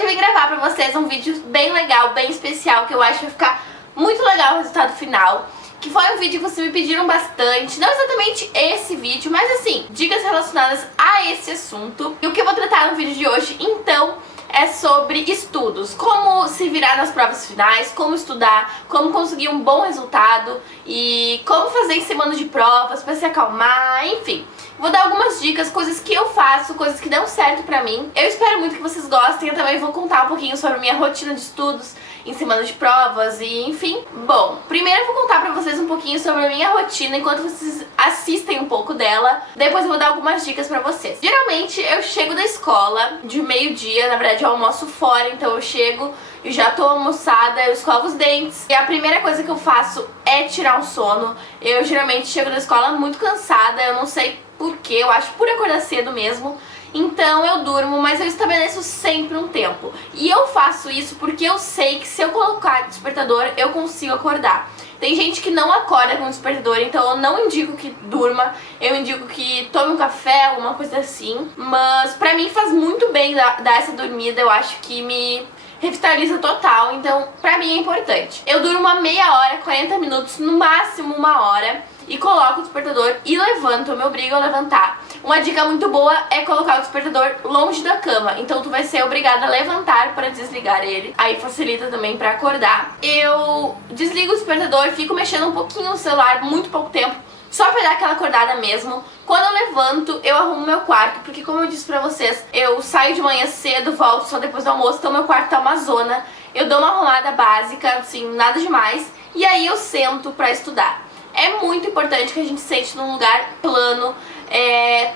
Hoje eu vim gravar pra vocês um vídeo bem legal, bem especial, que eu acho que vai ficar muito legal o resultado final. Que foi um vídeo que vocês me pediram bastante, não exatamente esse vídeo, mas assim, dicas relacionadas a esse assunto. E o que eu vou tratar no vídeo de hoje, então, é sobre estudos. Como se virar nas provas finais, como estudar, como conseguir um bom resultado e como fazer em semana de provas pra se acalmar, enfim. Vou dar algumas dicas, coisas que eu faço, coisas que dão certo pra mim. Eu espero muito que vocês gostem, eu também vou contar um pouquinho sobre a minha rotina de estudos em semana de provas e enfim. Bom, primeiro eu vou contar pra vocês um pouquinho sobre a minha rotina enquanto vocês assistem um pouco dela. Depois eu vou dar algumas dicas pra vocês. Geralmente eu chego da escola de meio-dia, na verdade eu almoço fora, então eu chego e já tô almoçada, eu escovo os dentes. E a primeira coisa que eu faço é tirar um sono. Eu geralmente chego da escola muito cansada, eu não sei porquê, eu acho por acordar cedo mesmo. Então eu durmo, mas eu estabeleço sempre um tempo. E eu faço isso porque eu sei que se eu colocar despertador, eu consigo acordar. Tem gente que não acorda com despertador, então eu não indico que durma. Eu indico que tome um café, alguma coisa assim. Mas pra mim faz muito bem dar essa dormida, eu acho que me revitaliza total, então pra mim é importante. Eu durmo uma meia hora, 40 minutos, no máximo uma hora, e coloco o despertador e levanto, eu me obrigo a levantar. Uma dica muito boa é colocar o despertador longe da cama, então tu vai ser obrigada a levantar para desligar ele. Aí facilita também para acordar. Eu desligo o despertador, fico mexendo um pouquinho no celular, muito pouco tempo, só pra dar aquela acordada mesmo. Quando eu levanto, eu arrumo meu quarto, porque como eu disse pra vocês, eu saio de manhã cedo, volto só depois do almoço, então meu quarto tá uma zona. Eu dou uma arrumada básica, assim, nada demais, e aí eu sento pra estudar. É muito importante que a gente sente num lugar plano,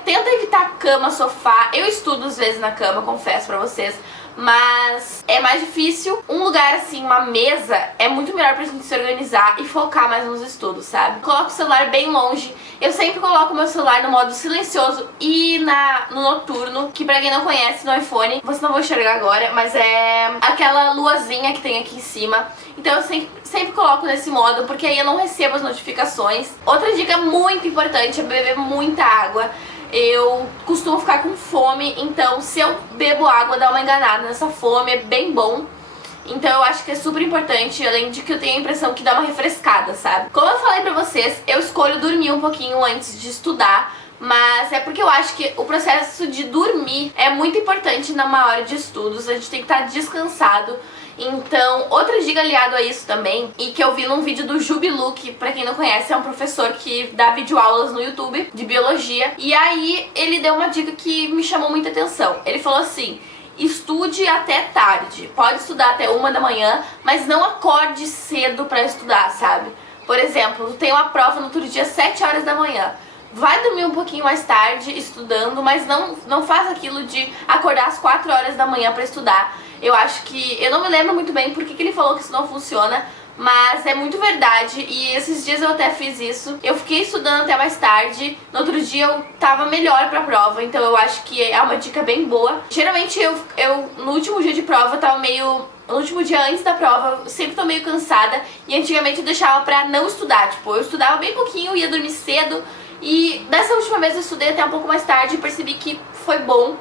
tenta evitar cama, sofá. Eu estudo às vezes na cama, confesso pra vocês, mas é mais difícil. Um lugar assim, uma mesa, é muito melhor pra gente se organizar e focar mais nos estudos, sabe? Coloco o celular bem longe. Eu sempre coloco o meu celular no modo silencioso e no noturno, que pra quem não conhece, no iPhone, vocês não vão enxergar agora, mas é aquela luazinha que tem aqui em cima. Então eu sempre coloco nesse modo, porque aí eu não recebo as notificações. Outra dica muito importante é beber muita água. Eu costumo ficar com fome, então se eu bebo água, dá uma enganada nessa fome, é bem bom. Então eu acho que é super importante, além de que eu tenho a impressão que dá uma refrescada, sabe? Como eu falei pra vocês, eu escolho dormir um pouquinho antes de estudar, mas é porque eu acho que o processo de dormir é muito importante numa hora de estudos, a gente tem que estar descansado. Então, outra dica aliado a isso também, e que eu vi num vídeo do Jubilu, que pra quem não conhece é um professor que dá videoaulas no YouTube de biologia, e aí ele deu uma dica que me chamou muita atenção. Ele falou assim: estude até tarde, pode estudar até 1 da manhã, mas não acorde cedo pra estudar, sabe? Por exemplo, tem uma prova no outro dia às 7 horas da manhã. Vai dormir um pouquinho mais tarde estudando, mas não faz aquilo de acordar às 4 horas da manhã pra estudar. Eu acho que, eu não me lembro muito bem porque que ele falou que isso não funciona, mas é muito verdade, e esses dias eu até fiz isso. Eu fiquei estudando até mais tarde, no outro dia eu tava melhor pra prova, então eu acho que é uma dica bem boa. Geralmente eu no último dia de prova tava meio... No último dia antes da prova, eu sempre tô meio cansada, e antigamente eu deixava pra não estudar, tipo, eu estudava bem pouquinho, ia dormir cedo, e dessa última vez eu estudei até um pouco mais tarde e percebi que foi bom.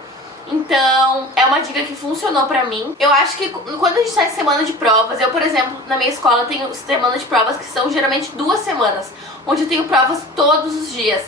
Então, é uma dica que funcionou pra mim. Eu acho que quando a gente tá em semana de provas, eu, por exemplo, na minha escola tenho semana de provas que são geralmente 2 semanas, onde eu tenho provas todos os dias.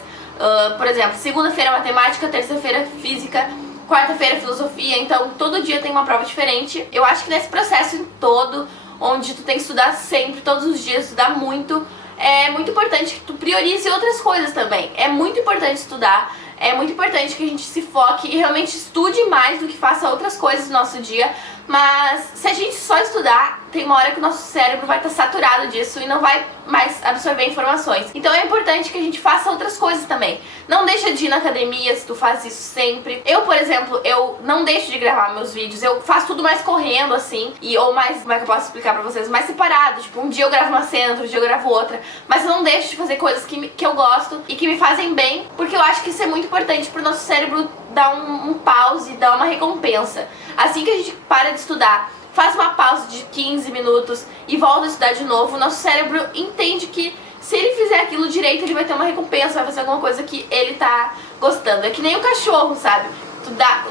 Por exemplo, segunda-feira matemática, terça-feira física, quarta-feira filosofia, então todo dia tem uma prova diferente. Eu acho que nesse processo todo, onde tu tem que estudar sempre, todos os dias, estudar muito, é muito importante que tu priorize outras coisas também. É muito importante estudar. É muito importante que a gente se foque e realmente estude mais do que faça outras coisas no nosso dia. Mas se a gente só estudar, tem uma hora que o nosso cérebro vai estar saturado disso e não vai mais absorver informações. Então é importante que a gente faça outras coisas também. Não deixa de ir na academia se tu faz isso sempre. Eu, por exemplo, eu não deixo de gravar meus vídeos. Eu faço tudo mais correndo, assim. Ou mais, como é que eu posso explicar pra vocês? Mais separado. Tipo, um dia eu gravo uma cena, outro dia eu gravo outra. Mas eu não deixo de fazer coisas que eu gosto e que me fazem bem, porque eu acho que isso é muito importante pro nosso cérebro dar um pause, dar uma recompensa. Assim que a gente para de estudar, faz uma pausa de 15 minutos e volta a estudar de novo, o nosso cérebro entende que se ele fizer aquilo direito, ele vai ter uma recompensa, vai fazer alguma coisa que ele tá gostando. É que nem o cachorro, sabe?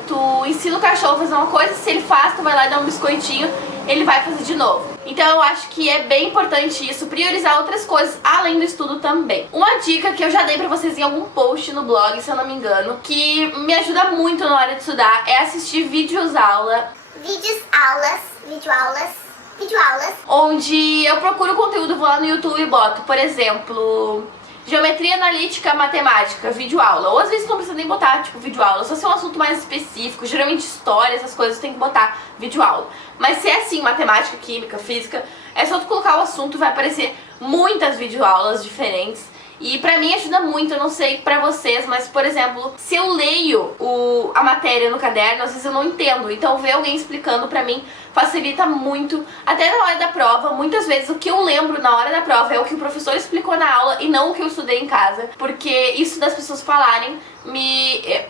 Tu ensina o cachorro a fazer uma coisa, se ele faz, tu vai lá e dá um biscoitinho, ele vai fazer de novo. Então eu acho que é bem importante isso, priorizar outras coisas além do estudo também. Uma dica que eu já dei pra vocês em algum post no blog, se eu não me engano, que me ajuda muito na hora de estudar, é assistir videoaulas, onde eu procuro conteúdo, vou lá no YouTube e boto, por exemplo, geometria analítica matemática, videoaula. Ou às vezes não precisa nem botar, tipo, videoaula. Só se é um assunto mais específico, geralmente história, essas coisas, tem que botar videoaula. Mas se é assim, matemática, química, física, é só tu colocar o assunto, vai aparecer muitas videoaulas diferentes. E pra mim ajuda muito, eu não sei pra vocês, mas, por exemplo, se eu leio a matéria no caderno, às vezes eu não entendo. Então ver alguém explicando pra mim facilita muito. Até na hora da prova, muitas vezes o que eu lembro na hora da prova é o que o professor explicou na aula e não o que eu estudei em casa. Porque isso das pessoas falarem,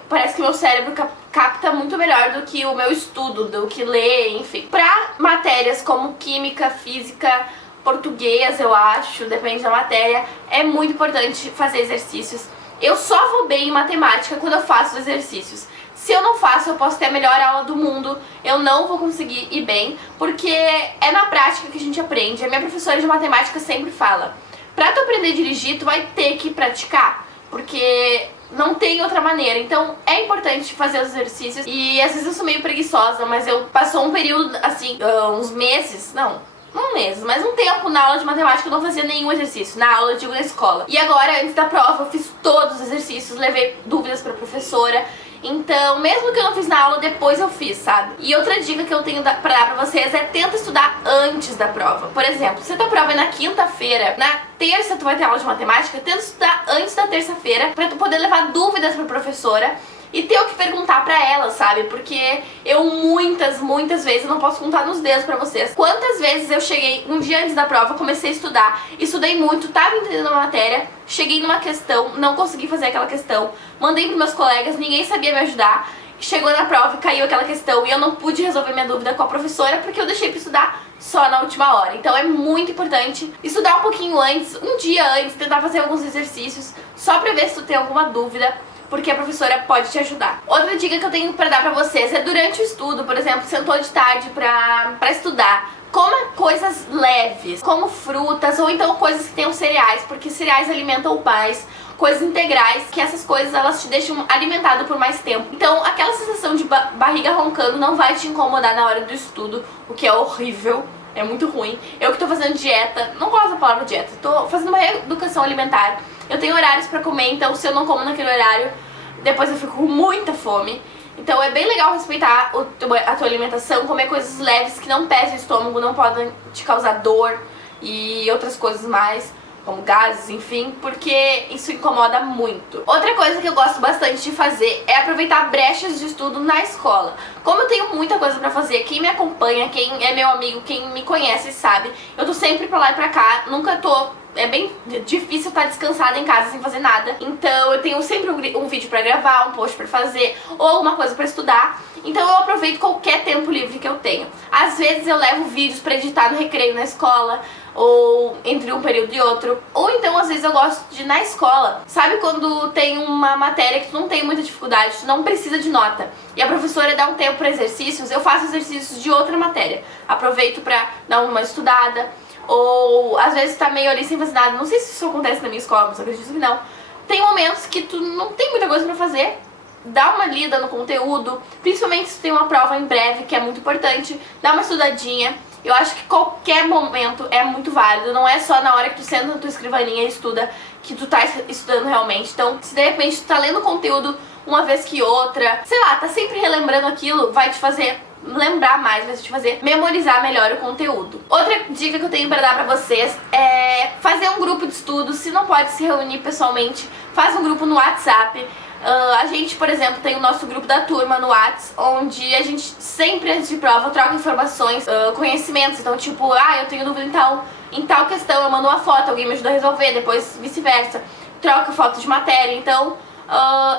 parece que meu cérebro capta muito melhor do que o meu estudo, do que ler, enfim. Pra matérias como química, física, português, eu acho, depende da matéria, é muito importante fazer exercícios. Eu só vou bem em matemática quando eu faço exercícios. Se eu não faço, eu posso ter a melhor aula do mundo, eu não vou conseguir ir bem, porque é na prática que a gente aprende. A minha professora de matemática sempre fala, pra tu aprender a dirigir, tu vai ter que praticar, porque não tem outra maneira. Então é importante fazer os exercícios, e às vezes eu sou meio preguiçosa, mas eu passou um período, assim, uns meses, não meses, mas um tempo na aula de matemática eu não fazia nenhum exercício, na aula, eu digo, na escola. E agora, antes da prova, eu fiz todos os exercícios, levei dúvidas pra professora. Então, mesmo que eu não fiz na aula, depois eu fiz, sabe? E outra dica que eu tenho pra dar pra vocês é tenta estudar antes da prova. Por exemplo, se a tua prova é na quinta-feira, na terça tu vai ter aula de matemática, tenta estudar antes da terça-feira pra tu poder levar dúvidas pra professora e ter o que perguntar pra ela, sabe? Porque eu muitas vezes, eu não posso contar nos dedos pra vocês, quantas vezes eu cheguei um dia antes da prova, comecei a estudar, estudei muito, tava entendendo a matéria, cheguei numa questão, não consegui fazer aquela questão, mandei pros meus colegas, ninguém sabia me ajudar, chegou na prova e caiu aquela questão e eu não pude resolver minha dúvida com a professora porque eu deixei pra estudar só na última hora. Então é muito importante estudar um pouquinho antes, um dia antes, tentar fazer alguns exercícios, só pra ver se tu tem alguma dúvida, porque a professora pode te ajudar. Outra dica que eu tenho pra dar pra vocês é durante o estudo, por exemplo, sentou de tarde pra estudar, coma coisas leves, como frutas ou então coisas que tenham cereais, porque cereais alimentam mais, coisas integrais, que essas coisas elas te deixam alimentado por mais tempo. Então aquela sensação de barriga roncando não vai te incomodar na hora do estudo, o que é horrível. É muito ruim. Eu que tô fazendo dieta, não gosto da palavra dieta, tô fazendo uma reeducação alimentar. Eu tenho horários pra comer, então se eu não como naquele horário, depois eu fico com muita fome. Então é bem legal respeitar a tua alimentação, comer coisas leves que não pesem o estômago, não podem te causar dor e outras coisas mais, como gases, enfim, porque isso incomoda muito. Outra coisa que eu gosto bastante de fazer é aproveitar brechas de estudo na escola. Como eu tenho muita coisa pra fazer, quem me acompanha, quem é meu amigo, quem me conhece sabe, eu tô sempre pra lá e pra cá, nunca tô... É bem difícil estar descansada em casa sem fazer nada. Então eu tenho sempre um vídeo pra gravar, um post pra fazer, ou alguma coisa pra estudar. Então eu aproveito qualquer tempo livre que eu tenho. Às vezes eu levo vídeos pra editar no recreio na escola, ou entre um período e outro. Ou então às vezes eu gosto de ir na escola. Sabe quando tem uma matéria que tu não tem muita dificuldade, tu não precisa de nota, e a professora dá um tempo pra exercícios, eu faço exercícios de outra matéria. Aproveito pra dar uma estudada. Ou às vezes tá meio ali sem fazer nada. Não sei se isso acontece na minha escola, mas eu acredito que não. Tem momentos que tu não tem muita coisa pra fazer, dá uma lida no conteúdo, principalmente se tu tem uma prova em breve, que é muito importante, dá uma estudadinha. Eu acho que qualquer momento é muito válido, não é só na hora que tu senta na tua escrivaninha e estuda que tu tá estudando realmente. Então, se de repente tu tá lendo conteúdo uma vez que outra, sei lá, tá sempre relembrando aquilo, vai te fazer lembrar mais, vai te fazer memorizar melhor o conteúdo. Outra dica que eu tenho pra dar pra vocês é fazer um grupo de estudo. Se não pode se reunir pessoalmente, faz um grupo no WhatsApp. A gente, por exemplo, tem o nosso grupo da turma no WhatsApp, onde a gente sempre antes de prova troca informações, conhecimentos. Então tipo, eu tenho dúvida em tal questão, eu mando uma foto, alguém me ajuda a resolver, depois vice-versa, troca foto de matéria. Então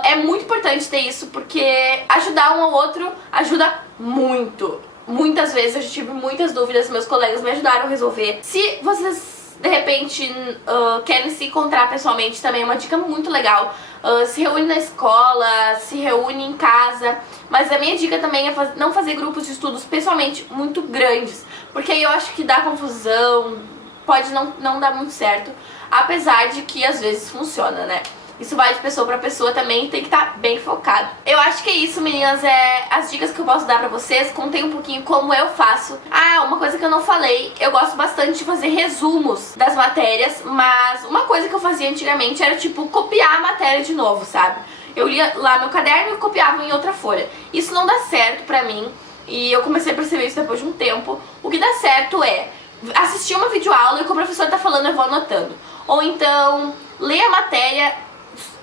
é muito importante ter isso, porque ajudar um ao outro ajuda muito. Muitas vezes eu tive muitas dúvidas, meus colegas me ajudaram a resolver. Se vocês de repente querem se encontrar pessoalmente, também é uma dica muito legal. Se reúne na escola, se reúne em casa. Mas a minha dica também é não fazer grupos de estudos pessoalmente muito grandes, porque aí eu acho que dá confusão, pode não dar muito certo, apesar de que às vezes funciona, né? Isso vai de pessoa pra pessoa também, tem que estar bem focado. Eu acho que é isso, meninas, as dicas que eu posso dar pra vocês. Contei um pouquinho como eu faço. Ah, uma coisa que eu não falei, eu gosto bastante de fazer resumos das matérias, mas uma coisa que eu fazia antigamente era, tipo, copiar a matéria de novo, sabe? Eu lia lá meu caderno e copiava em outra folha. Isso não dá certo pra mim, e eu comecei a perceber isso depois de um tempo. O que dá certo é assistir uma videoaula e o que o professor tá falando eu vou anotando. Ou então, ler a matéria,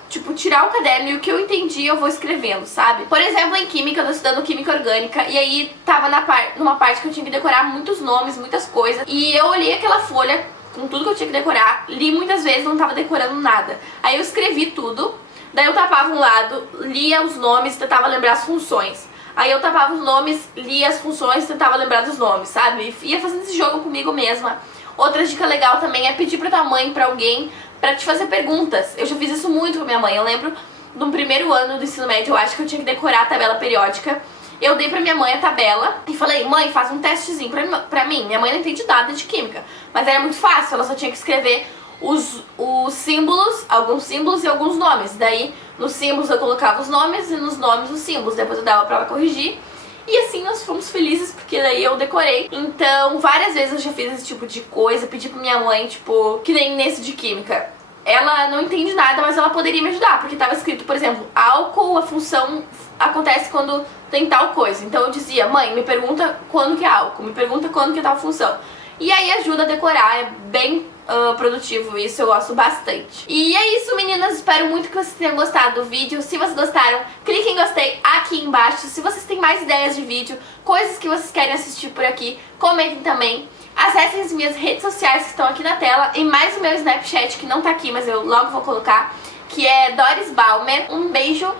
tipo, tirar o caderno e o que eu entendi eu vou escrevendo, sabe? Por exemplo, em química, eu tô estudando química orgânica e aí tava numa parte que eu tinha que decorar muitos nomes, muitas coisas. E eu olhei aquela folha com tudo que eu tinha que decorar, li muitas vezes, não tava decorando nada. Aí eu escrevi tudo, daí eu tapava um lado, lia os nomes, tentava lembrar as funções. Aí eu tapava os nomes, lia as funções, tentava lembrar dos nomes, sabe? E ia fazendo esse jogo comigo mesma. Outra dica legal também é pedir pra tua mãe, pra alguém, pra te fazer perguntas. Eu já fiz isso muito com minha mãe. Eu lembro no primeiro ano do ensino médio, eu acho que eu tinha que decorar a tabela periódica. Eu dei pra minha mãe a tabela e falei, mãe, faz um testezinho pra mim. Minha mãe não entende nada de química, mas era muito fácil, ela só tinha que escrever os símbolos, alguns símbolos e alguns nomes. Daí, nos símbolos eu colocava os nomes e nos nomes os símbolos. Depois eu dava pra ela corrigir. E assim nós fomos felizes, porque daí eu decorei. Então, várias vezes eu já fiz esse tipo de coisa, pedi pra minha mãe, tipo, que nem nesse de química. Ela não entende nada, mas ela poderia me ajudar, porque tava escrito, por exemplo, álcool, a função acontece quando tem tal coisa. Então eu dizia, mãe, me pergunta quando que é álcool, me pergunta quando que é tal função. E aí ajuda a decorar, é bem produtivo, isso eu gosto bastante. E é isso, meninas, espero muito que vocês tenham gostado do vídeo. Se vocês gostaram, clique em gostei aqui embaixo. Se vocês têm mais ideias de vídeo, coisas que vocês querem assistir por aqui, comentem também. Acessem as minhas redes sociais que estão aqui na tela e mais o meu Snapchat, que não tá aqui, mas eu logo vou colocar, que é Doris Balmer. Um beijo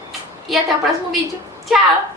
e até o próximo vídeo. Tchau!